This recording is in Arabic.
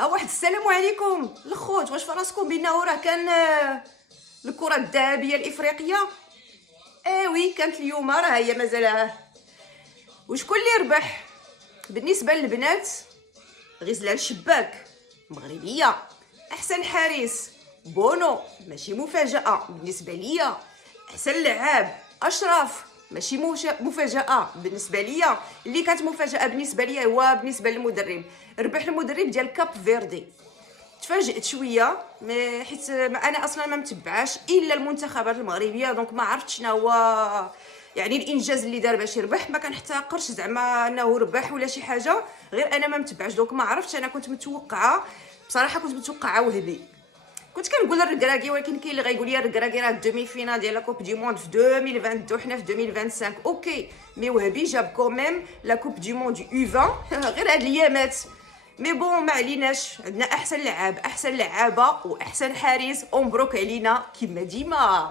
ها واحد السلام عليكم الخوت، واش فراسكم بانه راه كان الكره الذهبيه الافريقيه؟ وي كانت اليوم، راه هي مازال. وشكون اللي ربح؟ بالنسبه للبنات غزلان الشباك مغربيه، احسن حارس بونو ماشي مفاجاه بالنسبه ليا، احسن لعاب اشرف ماشي مفاجاه بالنسبه ليا، اللي كانت مفاجاه بالنسبه ليا هو بالنسبه للمدرب، ربح المدرب ديال كاب فيردي. تفاجئت شويه حيت انا اصلا ما متبعاش الا المنتخبات المغربيه، دونك ما عرفتش شنو هو يعني الانجاز اللي دار باش يربح، ما كنحتقرش زعما انه ربح ولا شي حاجه، غير انا ما متبعش دونك ما عرفتش. انا كنت متوقعه بصراحه، كنت متوقعه وهبي، كنت كنقول الركراكي، ولكن كاين اللي غايقول لي الركراكي راه الدومي فينال ديال لا كوب دي موند في 2022 حنا في 2025. اوكي مي وهبي جاب كوميم لا كوب دي موند يو 20 غير هاد الايامات. مي بون ما عليناش، عندنا احسن لعاب احسن لعابه واحسن حارس، ومبروك علينا كما ديما.